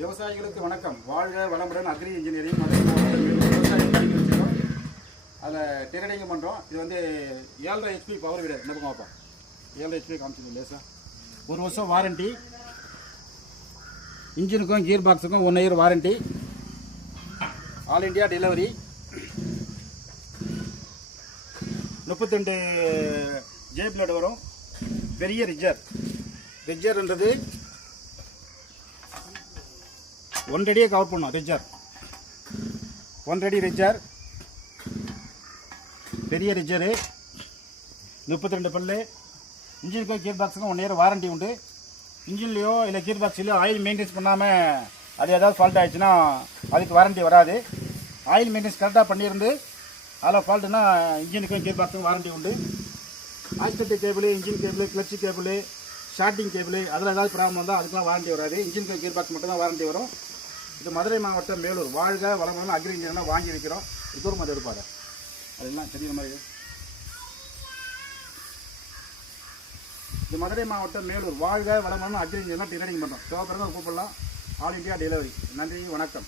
விவசாயிகளுக்கு வணக்கம். வாழ்க வளமுடன். அக்ரி இன்ஜினியரிங் மதுரை மாவட்டம் விவசாயம் படிக்க வச்சுருக்கோம். அதில் டெரடிங் பண்ணுறோம். இது வந்து 7.5 HP பவர் வீடர். என்ன பக்கம் வைப்போம்? 7.5 HP காமிச்சிருக்கோம் லேசா. 1 வருஷம் வாரண்டி. இன்ஜினுக்கும் கியர் பாக்ஸுக்கும் 1 year warranty. All India delivery. 32 J blade வரும். பெரிய ரிஜர்ன்றது 1 அடியே கவர் பண்ணும். ரிஜர் 1 அடி ரிஜர், பெரிய ரிஜரு, 32 பல்லு. இன்ஜினுக்கும் கீர் பாக்ஸுக்கும் 1 இயர் வாரண்டி உண்டு. இன்ஜின்லேயோ இல்லை கீர் பாக்ஸ்லையோ ஆயில் மெயின்டெனன்ஸ் பண்ணாமல் அது ஏதாவது ஃபால்ட் ஆகிடுச்சுன்னா அதுக்கு வாரண்டி வராது. ஆயில் மெயின்டெனன்ஸ் கரெக்டாக பண்ணியிருந்து அதில் ஃபால்ட்டுனா இன்ஜினுக்கும் கீர் பாக்ஸுக்கும் வாரண்டி உண்டு. Accident cable, engine cable, clutch cable, starting cable அதில் ஏதாவது ப்ராப்ளம் வந்தால் அதுக்கெலாம் வாரண்டி வராது. இன்ஜினுக்கும் கீர் பாக்ஸ் மட்டும் தான் வாரண்டி வரும். இது மதுரை மாவட்டம் மேலூர். வாழ்க வளமுடன் அக்ரி இன்ஜினியர்லாம் வாங்கி வைக்கிறோம். இது ஒரு மாதிரி எடுப்பாரு அதெல்லாம் தெரியுற மாதிரி. இது மதுரை மாவட்டம் மேலூர். வாழ்க வளமுடன் அக்ரி இன்ஜினியர்லாம் டெலிவரிங் பண்ணுறோம். தேவைப்படுறவங்க கூப்பிடலாம். All India delivery. நன்றி, வணக்கம்.